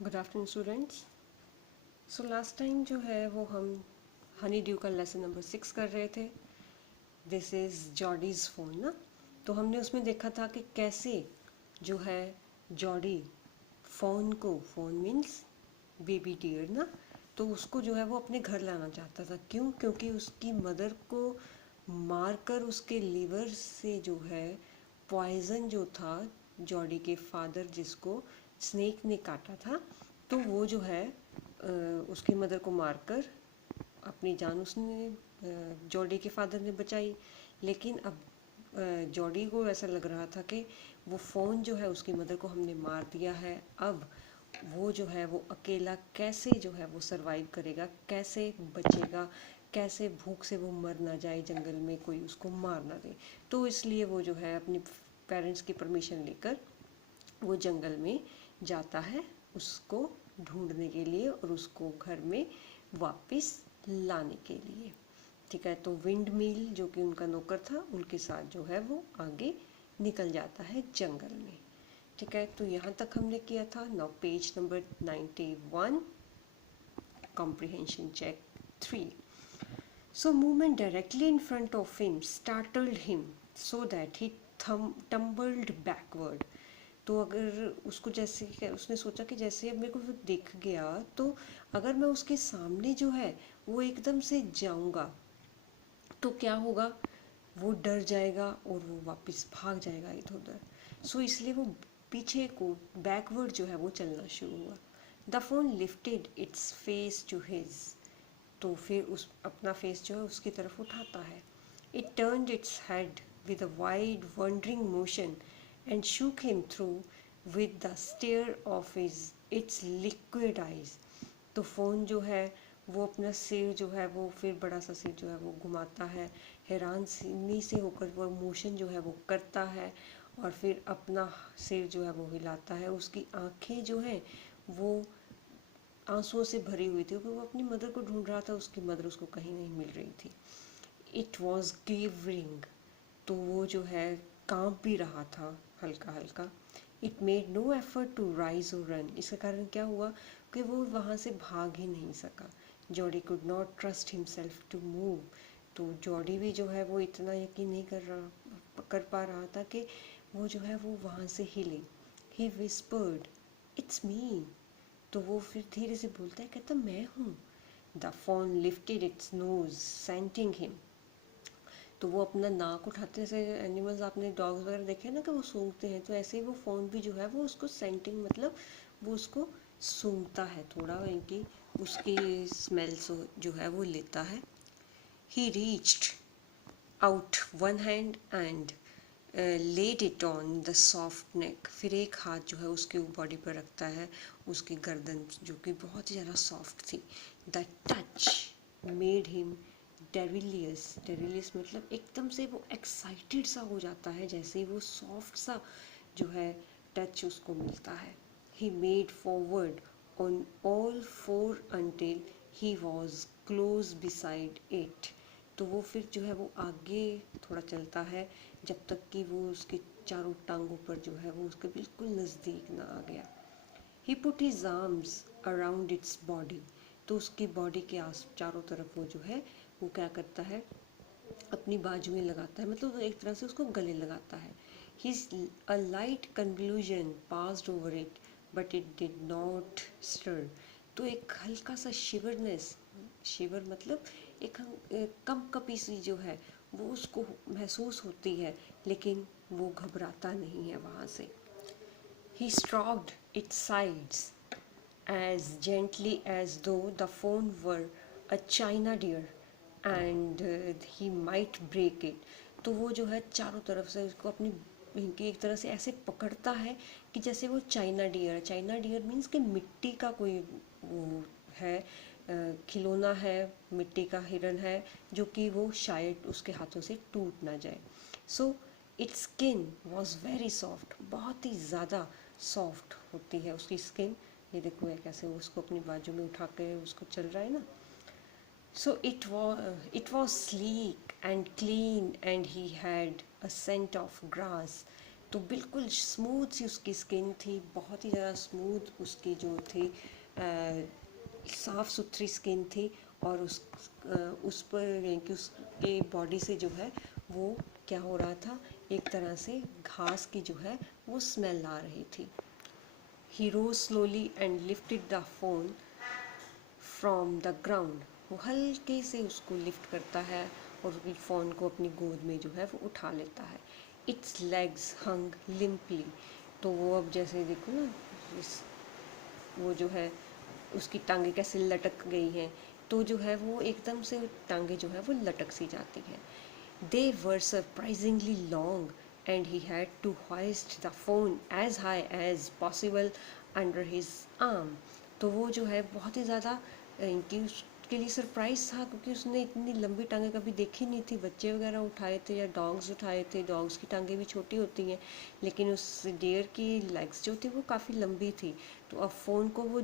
Good afternoon students. So last time जो है वो हम हनी ड्यू का लेसन नंबर 6 कर रहे थे। दिस इज़ जॉडीज़ फ़ोन ना। तो हमने उसमें देखा था कि कैसे जो है Jody fawn means baby deer ना, तो उसको जो है वो अपने घर लाना चाहता था। क्यों? क्योंकि उसकी मदर को मारकर उसके लिवर से जो है पॉइज़न जो था, जॉडी के फादर जिसको स्नेक ने काटा था, तो वो जो है उसकी मदर को मारकर अपनी जान उसने जॉडी के फादर ने बचाई। लेकिन अब जॉडी को ऐसा लग रहा था कि वो फ़ोन जो है उसकी मदर को हमने मार दिया है, अब वो जो है वो अकेला कैसे जो है वो सरवाइव करेगा, कैसे बचेगा, कैसे भूख से वो मर ना जाए, जंगल में कोई उसको मार ना दे। तो इसलिए वो जो है अपनी पेरेंट्स की परमिशन लेकर वो जंगल में जाता है उसको ढूंढने के लिए और उसको घर में वापस लाने के लिए। ठीक है, तो विंड मिल जो कि उनका नौकर था उनके साथ जो है वो आगे निकल जाता है जंगल में। ठीक है, तो यहाँ तक हमने किया था। Now page number 91, comprehension check 3. So movement directly in front of him startled him so that he tumbled backward. तो अगर उसको जैसे उसने सोचा कि जैसे अब मेरे को वो दिख गया, तो अगर मैं उसके सामने जो है वो एकदम से जाऊंगा तो क्या होगा, वो डर जाएगा और वो वापस भाग जाएगा इधर उधर। सो इसलिए वो पीछे को बैकवर्ड जो है वो चलना शुरू हुआ। The fawn lifted its face to his, तो फिर उस अपना फेस जो है उसकी तरफ उठाता है। It turned its head with a wide wandering motion and shook him through with the stare of its liquid eyes. तो फ़ोन जो है वो अपना सिर जो है वो फिर बड़ा सा सिर जो है वो घुमाता है, हैरान सीनी से होकर वो मोशन जो है वो करता है और फिर अपना सिर जो है वो हिलाता है। उसकी आँखें जो हैं वो आंसुओं से भरी हुई थी क्योंकि वो अपनी मदर को ढूंढ रहा था, उसकी मदर उसको कहीं नहीं मिल रही थी। इट वॉज गिवरिंग, तो वो जो है कांप भी रहा था हल्का हल्का। It made no effort to rise और रन, इसके कारण क्या हुआ कि वो वहाँ से भाग ही नहीं सका। Jody could not trust himself to move, तो जॉडी भी जो है वो इतना यकीन नहीं कर पा रहा था कि वो जो है वो वहाँ से हिले। ही विस्पर्ड, इट्स मी, तो वो फिर धीरे से बोलता है, कहता मैं हूँ। The fawn lifted its nose scenting him, तो वो अपना नाक उठाते, जैसे एनिमल्स आपने डॉग्स वगैरह देखे हैं ना कि वो सूंघते हैं, तो ऐसे ही वो फ़ोन भी जो है वो उसको सेंटिंग मतलब वो उसको सूंघता है थोड़ा, इनकी उसकी स्मेल जो है वो लेता है। He reached out one hand and laid it on the soft neck, फिर एक हाथ जो है उसके बॉडी पर रखता है, उसकी गर्दन जो कि बहुत ही ज़्यादा सॉफ्ट थी। द टच मेड हिम डेरिलियस, डेरिलियस मतलब एकदम से वो एक्साइटेड सा हो जाता है जैसे ही वो सॉफ्ट सा जो है टच उसको मिलता है। He made forward on all four until he was close beside it, तो वो फिर जो है वो आगे थोड़ा चलता है जब तक कि वो उसके चारों टांगों पर जो है वो उसके बिल्कुल नज़दीक ना आ गया। He put his arms around its body, तो उसकी बॉडी के आस चारों तरफ वो जो है वो क्या करता है, अपनी बाजू में लगाता है, मतलब एक तरह से उसको गले लगाता है। His a light convulsion passed over it but it did not stir, तो एक हल्का सा शिवरनेस, शिवर मतलब एक कंपकपी सी जो है वो उसको महसूस होती है, लेकिन वो घबराता नहीं है वहाँ से। ही stroked its sides as gently as though the phone were a china deer and he might break it, तो वो जो है चारों तरफ से उसको अपनी इनकी एक तरह से ऐसे पकड़ता है कि जैसे वो चाइना डियर है। चाइना डियर मीन्स कि मिट्टी का कोई वो है, खिलौना है, मिट्टी का हिरन है जो कि वो शायद उसके हाथों से टूट ना जाए। So it's skin was very soft, बहुत ही ज़्यादा सॉफ्ट होती है उसकी स्किन। ये देखो है कैसे वो उसको अपनी बाजू में उठा के उसको चल रहा है ना। सो it was sleek and clean and he had a scent of grass, तो बिल्कुल स्मूथ सी उसकी स्किन थी, बहुत ही ज़्यादा स्मूथ उसकी जो थी, साफ़ सुथरी स्किन थी। और उस पर यानी कि उसके बॉडी से जो है वो क्या हो रहा था, एक तरह से घास की जो है वो स्मेल आ रही थी। He rose slowly and lifted the fawn from the ground. वो हल्के से उसको लिफ्ट करता है और उसकी फ़ोन को अपनी गोद में जो है वो उठा लेता है। इट्स लेग्स हंग लिम्पली। तो वो अब जैसे देखो ना, इस वो जो है उसकी टांगे कैसे लटक गई हैं, तो जो है वो एकदम से टांगे जो है वो लटक सी जाती हैं। They were surprisingly long and he had to hoist the fawn as high as possible under his arm. तो वो जो है बहुत ही ज़्यादा कि उसके लिए सरप्राइज था, क्योंकि उसने इतनी लंबी टांगे कभी देखी नहीं थी। बच्चे वगैरह उठाए थे या डॉग्स उठाए थे, डॉग्स की टांगे भी छोटी होती हैं, लेकिन उस डियर की लेग्स जो थी वो काफ़ी लंबी थी। तो अब फ़ोन को वो,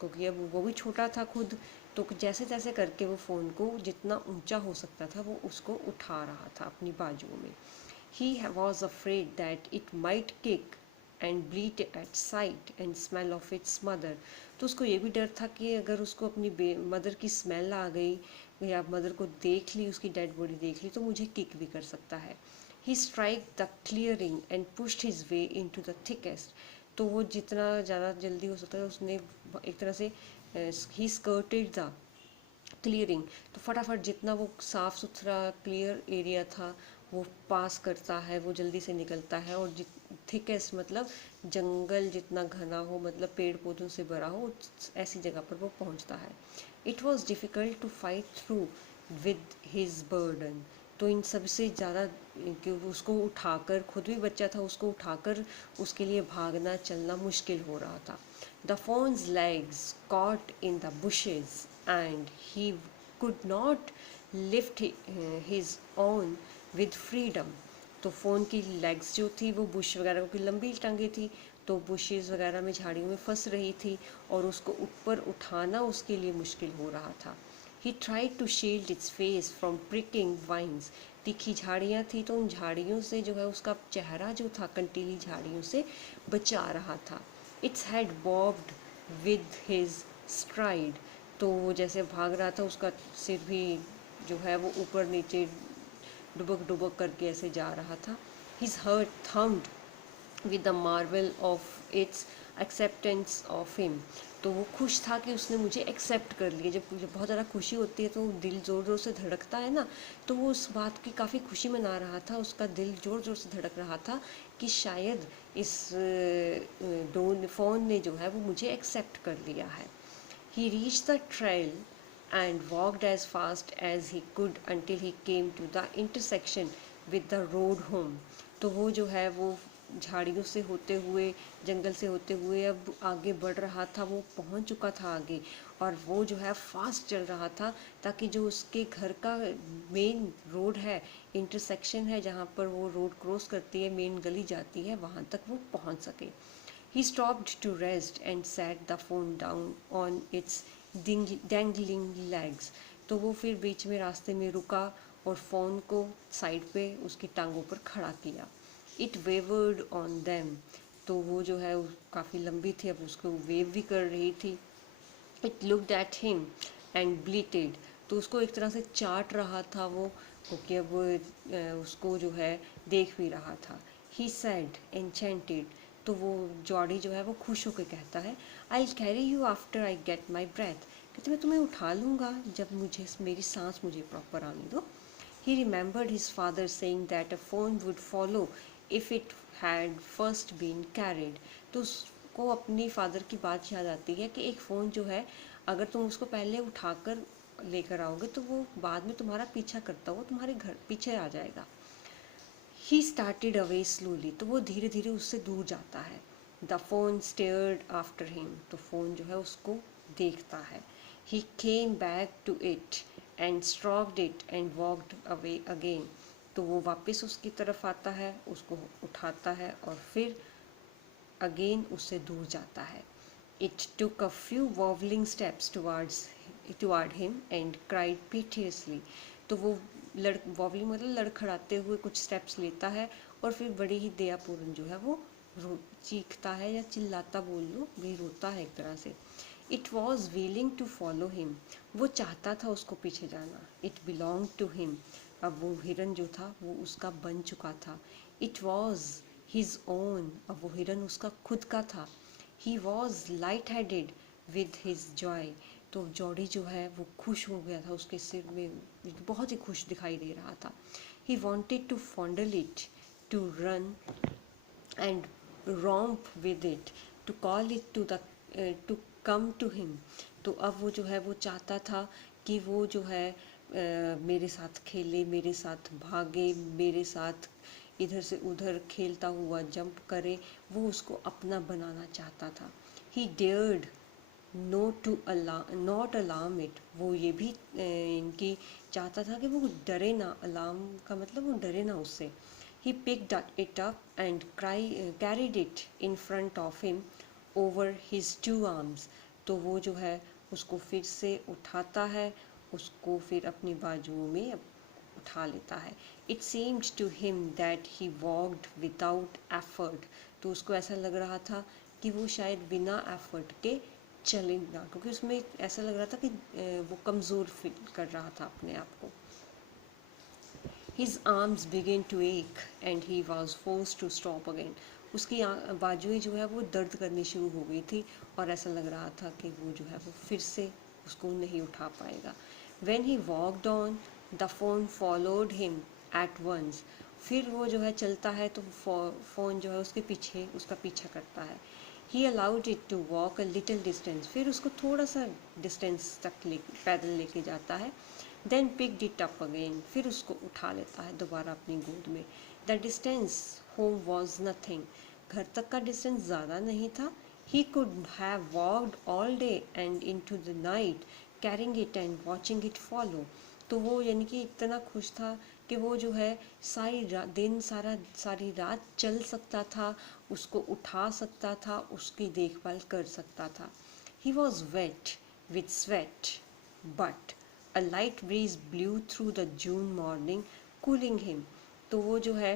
क्योंकि अब वो भी छोटा था खुद, तो जैसे तैसे करके वो फ़ोन को जितना ऊंचा हो सकता था वो उसको उठा रहा था अपनी बाजुओं में। He was afraid that it might kick and bleat at sight and smell of its mother. तो उसको ये भी डर था कि अगर उसको अपनी मदर की स्मेल आ गई या मदर को देख ली, उसकी डेड बॉडी देख ली, तो मुझे किक भी कर सकता है। He strike the clearing and pushed his way into the thickest. तो वो जितना ज़्यादा जल्दी हो सकता है उसने एक तरह से ही स्कर्टेड द क्लियरिंग, तो फटाफट जितना वो साफ़ सुथरा क्लियर एरिया था वो पास करता है, वो जल्दी से निकलता है। और थिकेस्ट मतलब जंगल जितना घना हो, मतलब पेड़ पौधों से भरा हो, ऐसी जगह पर वो पहुंचता है। It was difficult to fight through with his burden. तो इन सबसे ज़्यादा कि उसको उठाकर, खुद भी बच्चा था, उसको उठाकर उसके लिए भागना चलना मुश्किल हो रहा था। The phones legs caught in the bushes and he could not lift his own with freedom। तो फ़ोन की लेग्स जो थी वो बुश वगैरह की लंबी टांगे थी, तो बुशेस वगैरह में, झाड़ियों में फंस रही थी और उसको ऊपर उठाना उसके लिए मुश्किल हो रहा था। He tried to shield its face from pricking vines. तीखी झाड़ियाँ थी तो उन झाड़ियों से जो है उसका चेहरा जो था कंटीली झाड़ियों से बचा रहा था। It's had barbed with his STRIDE. तो वो जैसे भाग रहा था उसका सिर भी जो है वो ऊपर नीचे डुबक डुबक करके ऐसे जा रहा था। His heart thumped with the marvel of its acceptance of him. तो वो खुश था कि उसने मुझे एक्सेप्ट कर लिया। जब मुझे बहुत ज़्यादा खुशी होती है तो दिल ज़ोर ज़ोर से धड़कता है ना, तो वो उस बात की काफ़ी खुशी मना रहा था। उसका दिल ज़ोर ज़ोर से धड़क रहा था कि शायद इस फ़ोन ने जो है वो मुझे एक्सेप्ट कर लिया है। He reach the trail and walked as fast as he could until he came to the intersection with the road home। तो वो जो है वो झाड़ियों से होते हुए, जंगल से होते हुए अब आगे बढ़ रहा था। वो पहुंच चुका था आगे और वो जो है फास्ट चल रहा था, ताकि जो उसके घर का मेन रोड है, इंटरसेक्शन है जहाँ पर वो रोड क्रॉस करती है, मेन गली जाती है, वहाँ तक वो पहुँच सके। He stopped to rest and sat the phone down on its dangling legs। तो वो फिर बीच में रास्ते में रुका और फ़ोन को साइड पे उसकी टांगों पर खड़ा किया। It wavered on them। तो वो जो है काफ़ी लंबी थी, अब उसको वेव भी कर रही थी। It looked at him and bleated। तो उसको एक तरह से चाट रहा था वो, क्योंकि अब उसको जो है देख भी रहा था। He said enchanted। तो वो जॉडी जो है वो खुश होकर कहता है, I'll carry you after I get my breath। कहते मैं तुम्हें उठा लूँगा जब मुझे मेरी सांस मुझे प्रॉपर आने दो। He remembered his father saying that a phone would follow if it had first been carried। तो उसको अपनी फादर की बात याद आती है कि एक फ़ोन जो है, अगर तुम उसको पहले उठाकर लेकर आओगे तो वो बाद में तुम्हारा पीछा करता हुआ तुम्हारे घर पीछे आ जाएगा। He started away slowly. तो वो धीरे धीरे उससे दूर जाता है। The fawn stared after him. तो फ़ोन जो है उसको देखता है। He came back to it and stroked it and walked away again. तो वो वापस उसकी तरफ आता है, उसको उठाता है और फिर अगेन उससे दूर जाता है। It took a few wobbling steps toward him and cried piteously. तो वो वॉवलिंग मतलब लड़खड़ाते हुए कुछ स्टेप्स लेता है और फिर बड़ी ही दयापूर्ण जो है वो चीखता है या चिल्लाता बोल लो, भी रोता है एक तरह से। It was willing to follow him, वो चाहता था उसको पीछे जाना। इट बिलोंग टू हिम, अब वो हिरन जो था वो उसका बन चुका था। इट वॉज हिज ओन, अब वो हिरन उसका खुद का था। He was light headed with his Joy, तो जॉडी जो है वो खुश हो गया था, उसके सिर में बहुत ही खुश दिखाई दे रहा था। He wanted to fondle it, to run and romp with it, to call it to come to him। तो अब वो जो है वो चाहता था कि वो जो है मेरे साथ खेले, मेरे साथ भागे, मेरे साथ इधर से उधर खेलता हुआ जंप करे, वो उसको अपना बनाना चाहता था। ही डेयर्ड नॉट अलार्म इट, वो ये भी इनकी चाहता था कि वो डरे ना, अलार्म का मतलब वो डरे ना उससे। He picked it up and carried it in front of him over his two arms। तो वो जो है उसको फिर से उठाता है, उसको फिर अपनी बाजुओं में उठा लेता है। It seemed to him that he walked without effort। तो उसको ऐसा लग रहा था कि वो शायद बिना एफर्ट के चले ना, क्योंकि उसमें ऐसा लग रहा था कि वो कमज़ोर फील कर रहा था अपने आप को। His arms began to ache and he was forced to stop again। उसकी बाजुएं जो है वो दर्द करनी शुरू हो गई थी और ऐसा लग रहा था कि वो जो है वो फिर से उसको नहीं उठा पाएगा। When he walked on, the phone followed him at once। फिर वो जो है चलता है तो फ़ोन जो है उसके पीछे उसका पीछा करता है। He allowed it to walk a little distance। फिर उसको थोड़ा सा डिस्टेंस तक पैदल लेके जाता है। Then picked it up again, फिर उसको उठा लेता है दोबारा अपनी गोद में। The distance home was nothing, घर तक का डिस्टेंस ज़्यादा नहीं था। He could have walked all day and into the night carrying it and watching it follow. तो वो यानी कि इतना खुश था कि वो जो है सारी रात चल सकता था, उसको उठा सकता था, उसकी देखभाल कर सकता था। He was wet with sweat but A light breeze blew through the June morning, cooling him। तो वो जो है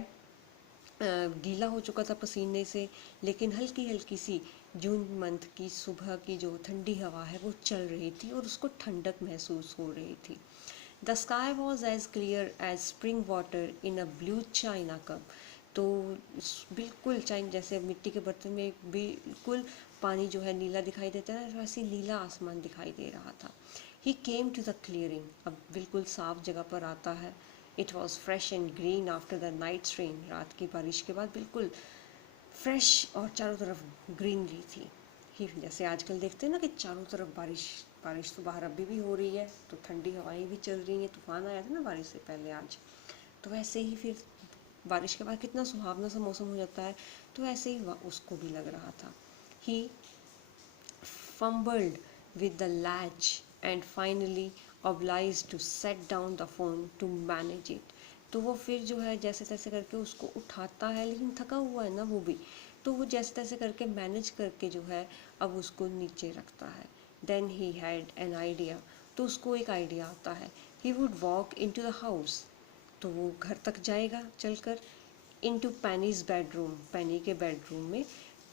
गीला हो चुका था पसीने से, लेकिन हल्की हल्की सी जून मंथ की सुबह की जो ठंडी हवा है वो चल रही थी और उसको ठंडक महसूस हो रही थी। The sky was as clear as spring water in a blue china cup. तो बिल्कुल चाइन जैसे मिट्टी के बर्तन में बिल्कुल पानी जो है नीला दिखाई देता है, वैसे नीला आसमान दिखाई दे रहा था। ही केम टू द क्लियरिंग, अब बिल्कुल साफ जगह पर आता है। It was fresh and green after the night rain, रात की बारिश के बाद बिल्कुल फ्रेश और चारों तरफ ग्रीनरी थी। ही जैसे आजकल देखते हैं ना कि चारों तरफ बारिश बारिश, तो बाहर अभी भी हो रही है, तो ठंडी हवाएं भी चल रही हैं, तूफान आया था ना बारिश से पहले आज, तो वैसे ही फिर बारिश के बाद कितना सुहावना सा मौसम हो जाता है, तो ऐसे ही उसको भी लग रहा था। ही fumbled with the latch and finally obliged to set down the phone to manage it। तो वो फिर जो है जैसे तैसे करके उसको उठाता है, लेकिन थका हुआ है ना वो भी, तो वो जैसे तैसे करके मैनेज करके जो है अब उसको नीचे रखता है। Then he had an idea, तो उसको एक आइडिया आता है। He would walk into the house, तो वो घर तक जाएगा चलकर। इनटू पैनीज बेडरूम, पैनी के बेडरूम में,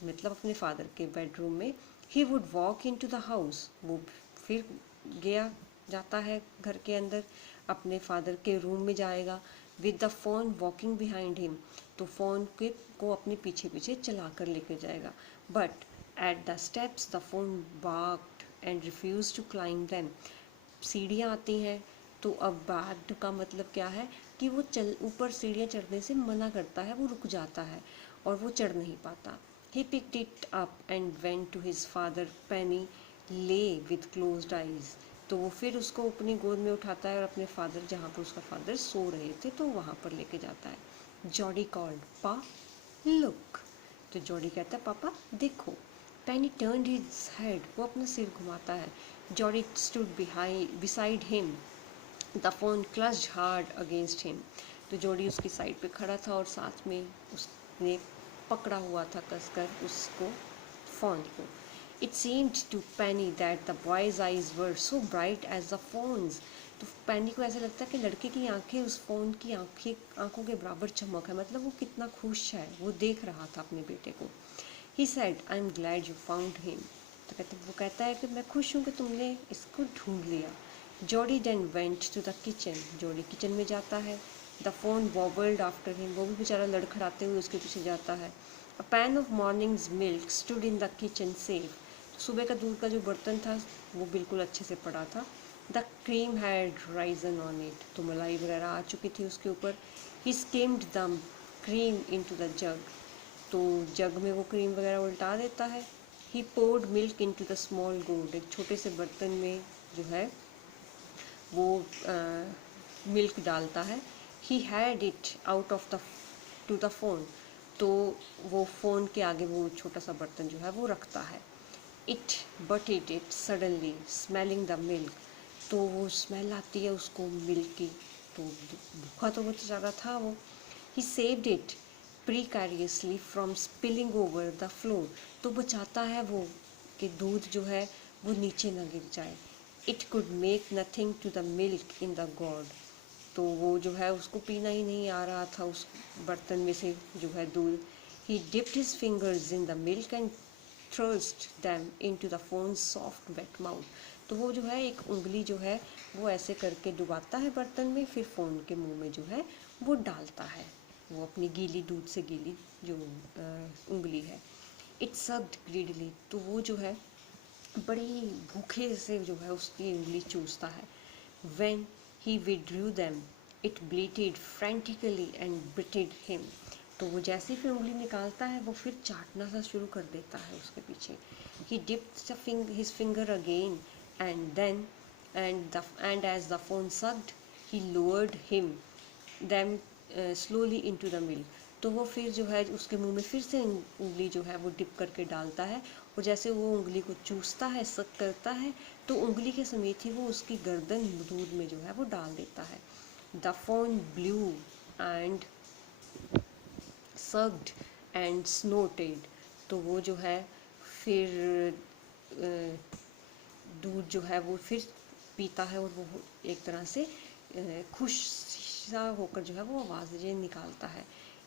मतलब अपने फादर के बेडरूम में। ही would walk into the house, वो फिर जाता है घर के अंदर, अपने फादर के रूम में जाएगा। With the fawn walking behind him, तो फ़ोन को अपने पीछे पीछे चला कर लेकर जाएगा। But at the steps the fawn barked and refuse to climb them. सीढ़ियाँ आती हैं, तो अब बार्क्ड का मतलब क्या है कि वो ऊपर सीढ़ियाँ चढ़ने से मना करता है, वो रुक जाता है और वो चढ़ नहीं पाता। He picked it up and went to his father। Penny lay with closed eyes, तो वो फिर उसको अपनी गोद में उठाता है और अपने फादर, जहाँ पर उसका फादर सो रहे थे, तो वहाँ पर लेके जाता है। जॉडी कॉल्ड, पा लुक, तो जॉडी कहता है पापा देखो। पेनी टर्न्ड हिज हेड, वो अपना सिर घुमाता है। Jody stood beside him, the fawn clutched hard against him, तो जॉडी उसकी साइड पे खड़ा था और साथ में उसने पकड़ा हुआ था कसकर उसको, फ़ोन को। It seemed to Penny that the boy's eyes were so bright as the phone's। तो पैनी को ऐसा लगता है कि लड़के की आंखें उस फ़ोन की आंखों के बराबर चमक है, मतलब वो कितना खुश है, वो देख रहा था अपने बेटे को। He said I am glad you found him. तो वो कहता है कि मैं खुश हूँ कि तुमने इसको ढूंढ लिया। Jody then went to the kitchen. Jody kitchen में जाता है। The fawn wobbled after him. वो भी बेचारा लड़खड़ाते हुए उसके पीछे जाता है। A pan of morning's milk stood in the kitchen safe. सुबह का दूध का जो बर्तन था वो बिल्कुल अच्छे से पड़ा था। The cream had risen on it. तो मलाई वगैरह आ चुकी थी उसके ऊपर। He skimmed the cream into the jug. तो जग में वो क्रीम वगैरह उल्टा देता है। He poured milk into the small gourd. एक छोटे से बर्तन में जो है वो मिल्क डालता है। He had it out of the two the phone. तो वो फ़ोन के आगे वो छोटा सा बर्तन जो है वो रखता है। It butted it suddenly smelling the milk. तो वो स्मेल आती है उसको मिल्क की। तो भूखा तो बहुत ज़्यादा था वो। He saved it precariously from spilling over the floor. तो बचाता है वो कि दूध जो है वो नीचे ना गिर जाए। It could make nothing to the milk in the gourd. तो वो जो है उसको पीना ही नहीं आ रहा था उस बर्तन में से जो है दूध। He dipped his fingers in the milk and thrust them into the fawn soft wet mouth. तो वो जो है एक उंगली जो है वो ऐसे करके डुबाता है बर्तन में, फिर फ़ोन के मुंह में जो है वो डालता है, वो अपनी गीली दूध से गीली जो उंगली है। It sucked greedily. तो वो जो है बड़े ही भूखे से जो है उसकी उंगली चूसता है। When he withdrew them, it bleated frantically and bitten him. तो वो जैसे ही फिर उंगली निकालता है वो फिर चाटना सा शुरू कर देता है उसके पीछे। He dipped his finger again and then and as the phone sucked, he lowered them slowly into the milk. तो वो फिर जो है उसके मुंह में फिर से उंगली जो है वो डिप करके डालता है, और जैसे वो उंगली को चूसता है, सक करता है, तो उंगली के समेत ही वो उसकी गर्दन दूध में जो है वो डाल देता है। The fawn blew and sucked and snorted. तो वो जो है फिर दूध जो है वो फिर पीता है, और वो एक तरह से खुश सा होकर जो है वो आवाज़ें निकालता है।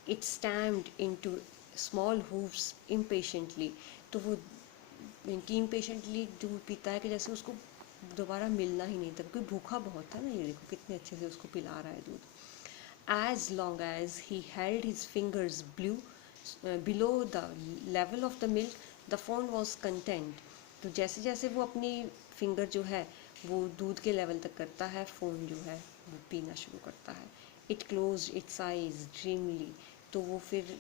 It stamped into small hooves impatiently. तो वो इनकी इम्पेशेंटली दूध पीता है कि जैसे उसको दोबारा मिलना ही नहीं था, क्योंकि भूखा बहुत है ना। ये देखो कितने अच्छे से उसको पिला रहा है दूध। As long as he held his fingers below the level of the milk, the fawn was content. तो जैसे जैसे वो अपनी फिंगर जो है वो दूध के लेवल तक करता है, फ़ोन जो है वो पीना शुरू करता है। It closed its eyes dreamily. तो वो फिर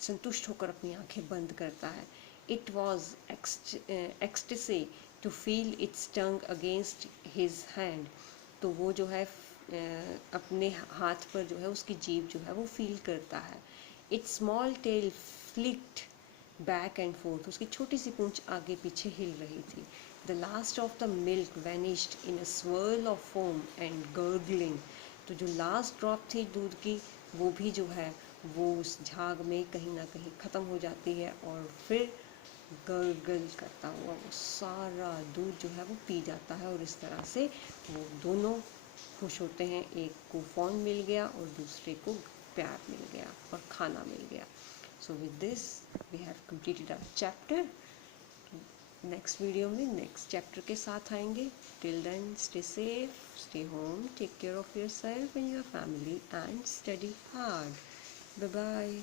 संतुष्ट होकर अपनी आंखें बंद करता है। It was ecstasy to feel its tongue against his hand. तो वो जो है अपने हाथ पर जो है उसकी जीभ जो है वो फील करता है। It's small tell flicked back and fourth. उसकी छोटी सी पूंछ आगे पीछे हिल रही थी। The last of the milk vanished in a swirl of foam and gargling. तो जो लास्ट ड्रॉप थी दूध की वो भी जो है वो उस झाग में कहीं ना कहीं ख़त्म हो जाती है, और फिर गर्गल करता हुआ वो सारा दूध जो है वो पी जाता है। और इस तरह से वो दोनों खुश होते हैं, एक को फ़ोन मिल गया और दूसरे को प्यार मिल गया और खाना मिल गया। So with this we have completed our chapter. Next video में नेक्स्ट चैप्टर के साथ आएंगे। Till then stay safe, stay home, take care of yourself and your family and study hard. Bye bye.